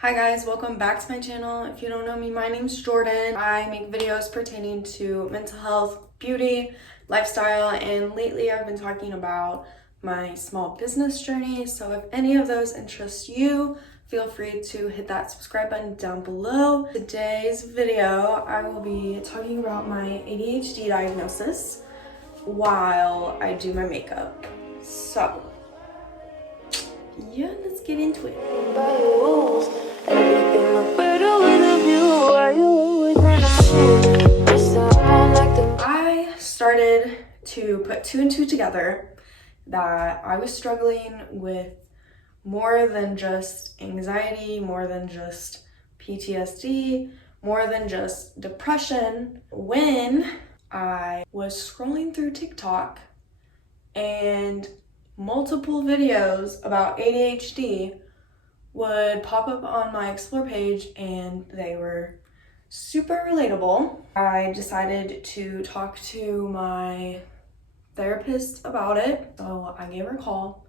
Hi guys, welcome back to my channel. If you don't know me, my name's Jordan. I make videos pertaining to mental health, beauty, lifestyle, and lately I've been talking about my small business journey. So if any of those interest you, feel free to hit that subscribe button down below. Today's video, I will be talking about my ADHD diagnosis while I do my makeup. So yeah, let's get into it. I started to put two and two together that I was struggling with more than just anxiety, more than just PTSD, more than just depression when I was scrolling through TikTok and multiple videos about ADHD would pop up on my explore page and they were super relatable. I decided to talk to my therapist about it. So I gave her a call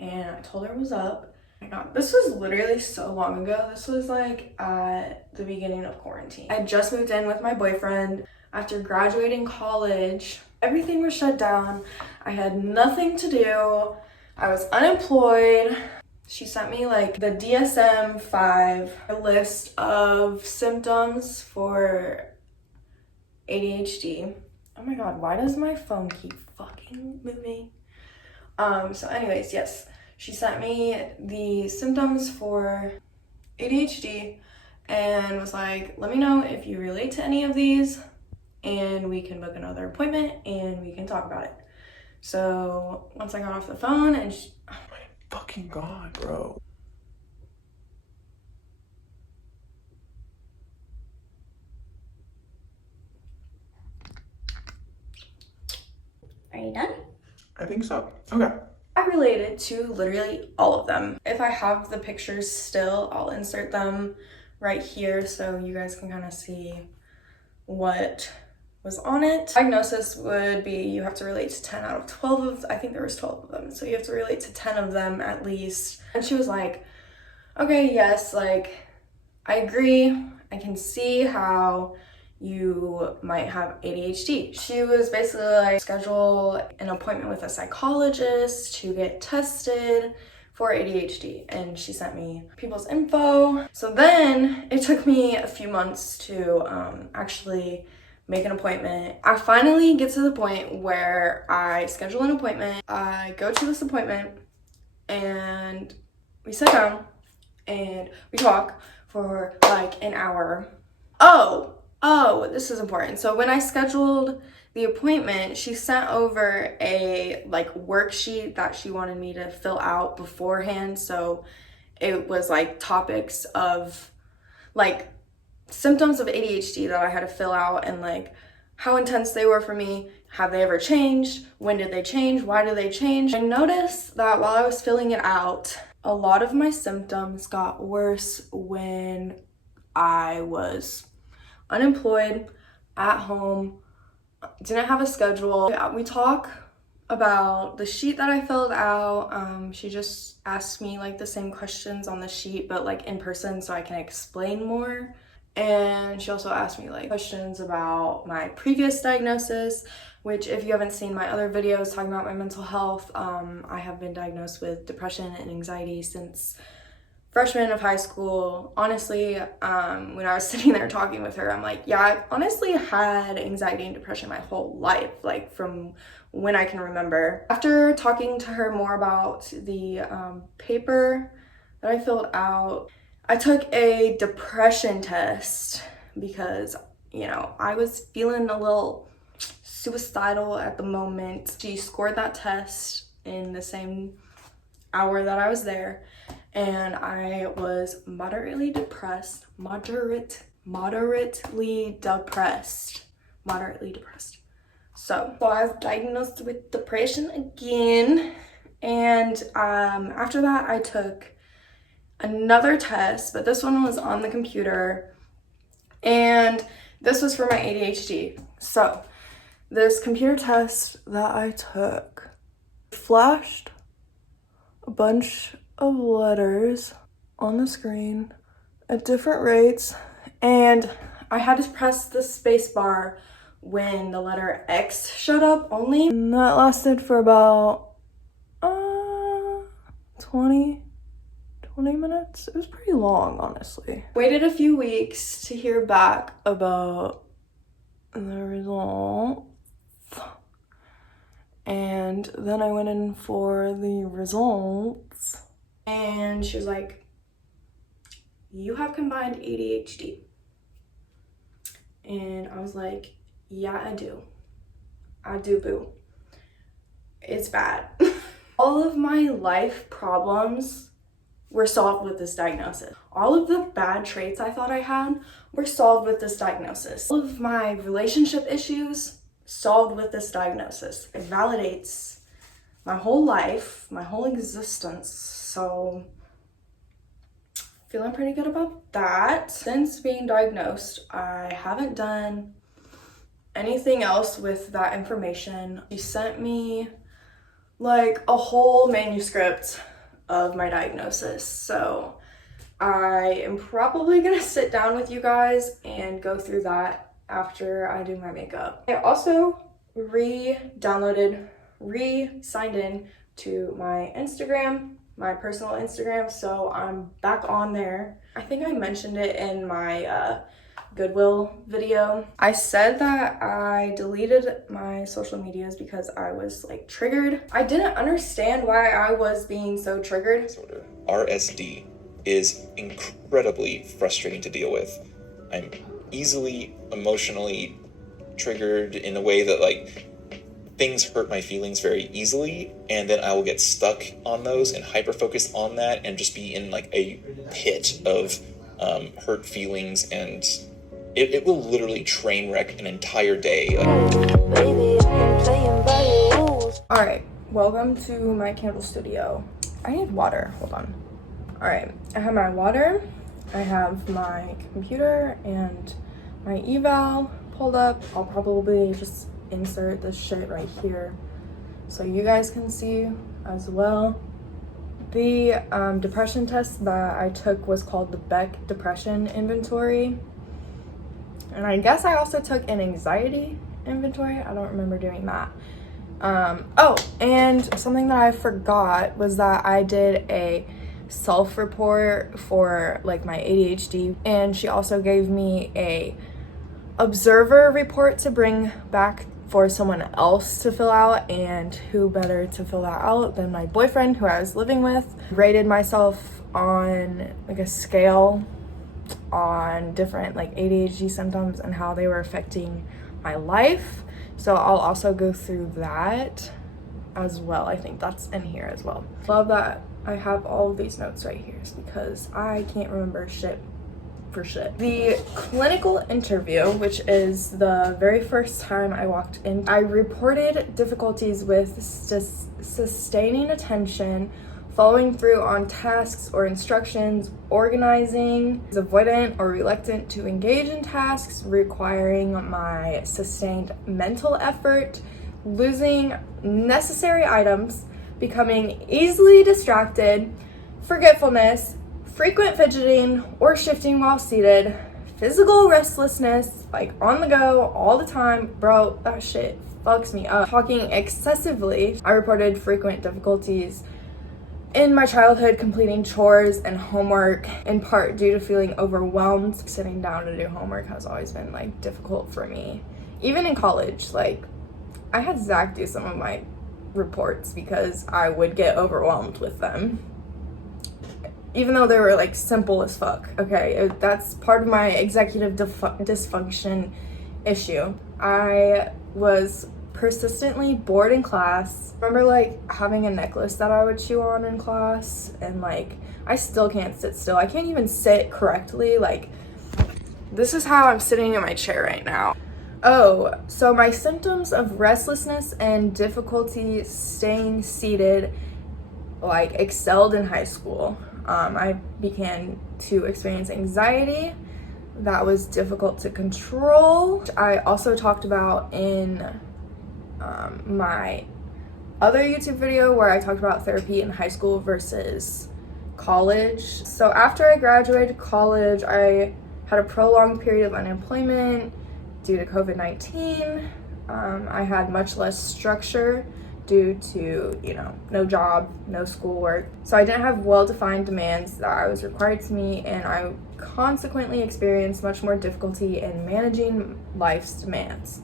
and I told her what was up. Oh my God, this was literally so long ago. This was like at the beginning of quarantine. I just moved in with my boyfriend after graduating college. Everything was shut down. I had nothing to do. I was unemployed. She sent me like the DSM-5 list of symptoms for ADHD. Oh my God, why does my phone keep fucking moving? So anyways, yes, she sent me the symptoms for ADHD and was like, let me know if you relate to any of these and we can book another appointment and we can talk about it. So once I got off the phone and oh my fucking God, bro. Are you done? I think so. Okay. I related to literally all of them. If I have the pictures still, I'll insert them right here so you guys can kind of see what was on it. Diagnosis would be you have to relate to 10 out of 12 of, I think there was 12 of them. So you have to relate to 10 of them at least. And she was like, okay, yes, like I agree. I can see how you might have ADHD. She was basically like, schedule an appointment with a psychologist to get tested for ADHD, and she sent me people's info. So then it took me a few months to actually make an appointment. I finally get to the point where I schedule an appointment. I go to this appointment and we sit down and we talk for like an hour. Oh, this is important. So when I scheduled the appointment, she sent over a like worksheet that she wanted me to fill out beforehand. So it was like topics of like symptoms of ADHD that I had to fill out and like how intense they were for me. Have they ever changed? When did they change? Why did they change? I noticed that while I was filling it out, a lot of my symptoms got worse when I was unemployed, at home, didn't have a schedule. We talk about the sheet that I filled out. She just asked me like the same questions on the sheet, but like in person so I can explain more. And she also asked me like questions about my previous diagnosis, which if you haven't seen my other videos talking about my mental health, I have been diagnosed with depression and anxiety since freshman of high school. Honestly, when I was sitting there talking with her, I'm like, yeah, I've honestly had anxiety and depression my whole life, like from when I can remember. After talking to her more about the paper that I filled out, I took a depression test because, you know, I was feeling a little suicidal at the moment. She scored that test in the same hour that I was there, and I was moderately depressed. So I was diagnosed with depression again, and after that I took another test, but this one was on the computer, and this was for my ADHD. So this computer test that I took flashed a bunch of letters on the screen at different rates, and I had to press the space bar when the letter X showed up only. And that lasted for about 20 minutes. It was pretty long, honestly. Waited a few weeks to hear back about the results. And then I went in for the results, and she was like, you have combined ADHD. And I was like, yeah, I do. I do, boo. It's bad. All of my life problems were solved with this diagnosis. All of the bad traits I thought I had were solved with this diagnosis. All of my relationship issues solved with this diagnosis. It validates my whole life, my whole existence. So feeling pretty good about that. Since being diagnosed, I haven't done anything else with that information. She sent me like a whole manuscript of my diagnosis. So I am probably gonna sit down with you guys and go through that after I do my makeup. I also re-signed in to my Instagram, my personal Instagram, so I'm back on there. I think I mentioned it in my Goodwill video. I said that I deleted my social medias because I was like triggered. I didn't understand why I was being so triggered. RSD is incredibly frustrating to deal with. I'm easily emotionally triggered in a way that like things hurt my feelings very easily, and then I will get stuck on those and hyper focused on that and just be in like a pit of hurt feelings, and it will literally train wreck an entire day. Alright, welcome to my candle studio. I need water, hold on. Alright, I have my water, I have my computer and my eval pulled up. I'll probably just insert this shit right here so you guys can see as well. The depression test that I took was called the Beck Depression Inventory. And I guess I also took an anxiety inventory. I don't remember doing that. Oh, and something that I forgot was that I did a self-report for like my ADHD, and she also gave me a observer report to bring back for someone else to fill out, and who better to fill that out than my boyfriend who I was living with. Rated myself on like a scale on different like ADHD symptoms and how they were affecting my life. So I'll also go through that as well. I think that's in here as well. Love that I have all of these notes right here because I can't remember shit for shit. The clinical interview, which is the very first time I walked in, I reported difficulties with sustaining attention, following through on tasks or instructions, organizing, is avoidant or reluctant to engage in tasks requiring my sustained mental effort, losing necessary items, becoming easily distracted, forgetfulness, frequent fidgeting or shifting while seated, physical restlessness, like on the go all the time. Bro, that shit fucks me up. Talking excessively. I reported frequent difficulties in my childhood completing chores and homework, in part due to feeling overwhelmed. Sitting down to do homework has always been like difficult for me. Even in college, like I had Zach do some of my reports because I would get overwhelmed with them. Even though they were like simple as fuck, okay? That's part of my executive dysfunction issue. I was persistently bored in class. I remember like having a necklace that I would chew on in class, and like I still can't sit still. I can't even sit correctly. Like this is how I'm sitting in my chair right now. Oh, so my symptoms of restlessness and difficulty staying seated like excelled in high school. I began to experience anxiety that was difficult to control. I also talked about in my other YouTube video where I talked about therapy in high school versus college. So after I graduated college, I had a prolonged period of unemployment due to COVID-19. I had much less structure due to, no job, no schoolwork. So I didn't have well-defined demands that I was required to meet, and I consequently experienced much more difficulty in managing life's demands.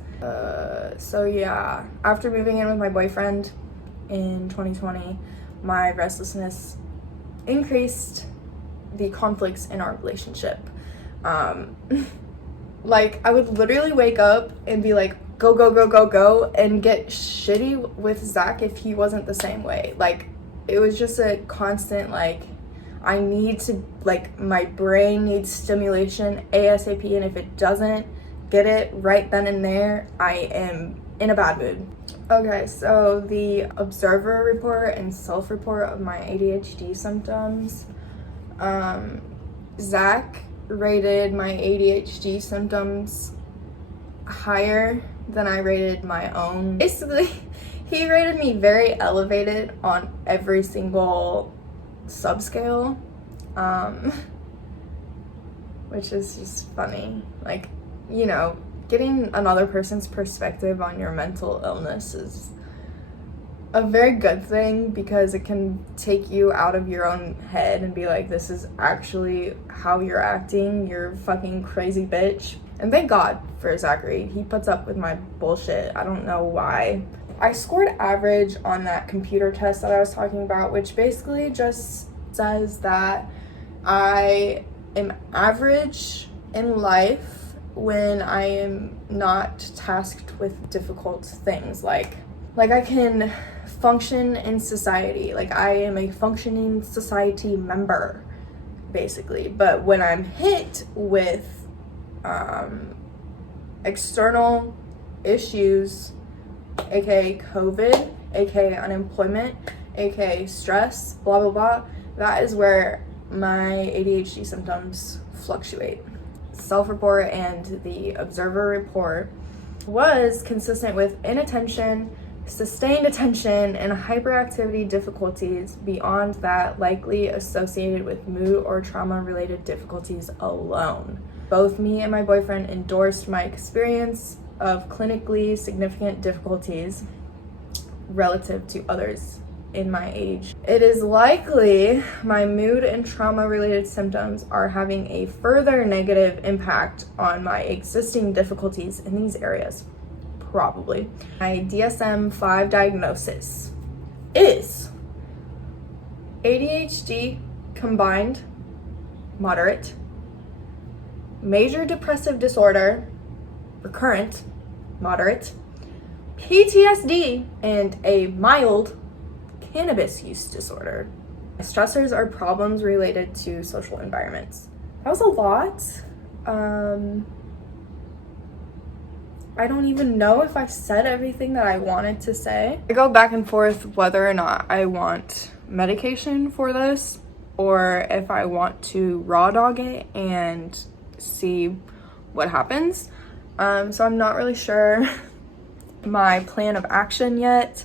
So yeah, after moving in with my boyfriend in 2020, my restlessness increased the conflicts in our relationship. Like, I would literally wake up and be like, go, go, go, go, go, and get shitty with Zach if he wasn't the same way. Like, it was just a constant, like, I need to, like, my brain needs stimulation ASAP, and if it doesn't get it right then and there, I am in a bad mood. Okay, so the observer report and self-report of my ADHD symptoms. Zach rated my ADHD symptoms higher than I rated my own. Basically, he rated me very elevated on every single subscale, which is just funny. Like, getting another person's perspective on your mental illness is a very good thing, because it can take you out of your own head and be like, this is actually how you're acting, you're fucking crazy bitch. And thank God for Zachary. He puts up with my bullshit. I don't know why. I scored average on that computer test that I was talking about, which basically just says that I am average in life when I am not tasked with difficult things. Like I can function in society. Like, I am a functioning society member, basically. But when I'm hit with external issues, aka COVID, aka unemployment, aka stress, blah blah blah, that is where my ADHD symptoms fluctuate. Self-report and the observer report was consistent with inattention, sustained attention, and hyperactivity difficulties beyond that likely associated with mood or trauma-related difficulties alone. Both me and my boyfriend endorsed my experience of clinically significant difficulties relative to others in my age. It is likely my mood and trauma-related symptoms are having a further negative impact on my existing difficulties in these areas. Probably. My DSM-5 diagnosis is ADHD combined, moderate, major depressive disorder, recurrent, moderate, PTSD, and a mild cannabis use disorder. Stressors are problems related to social environments. That was a lot. I don't even know if I said everything that I wanted to say. I go back and forth whether or not I want medication for this, or if I want to raw dog it and see what happens. So I'm not really sure my plan of action yet,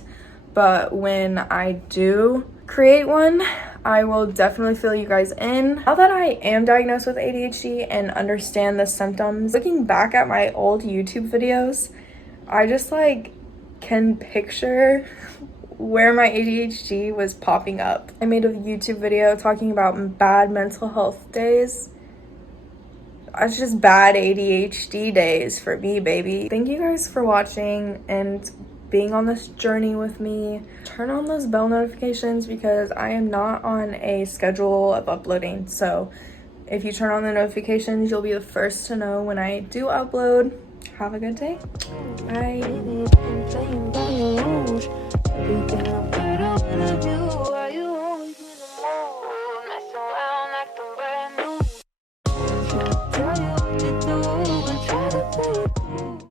but when I do create one, I will definitely fill you guys in. Now that I am diagnosed with ADHD and understand the symptoms, looking back at my old YouTube videos, I just can picture where my ADHD was popping up. I made a YouTube video talking about bad mental health days. It's just bad ADHD days for me, baby. Thank you guys for watching and being on this journey with me. Turn on those bell notifications because I am not on a schedule of uploading. So if you turn on the notifications, you'll be the first to know when I do upload. Have a good day. Bye.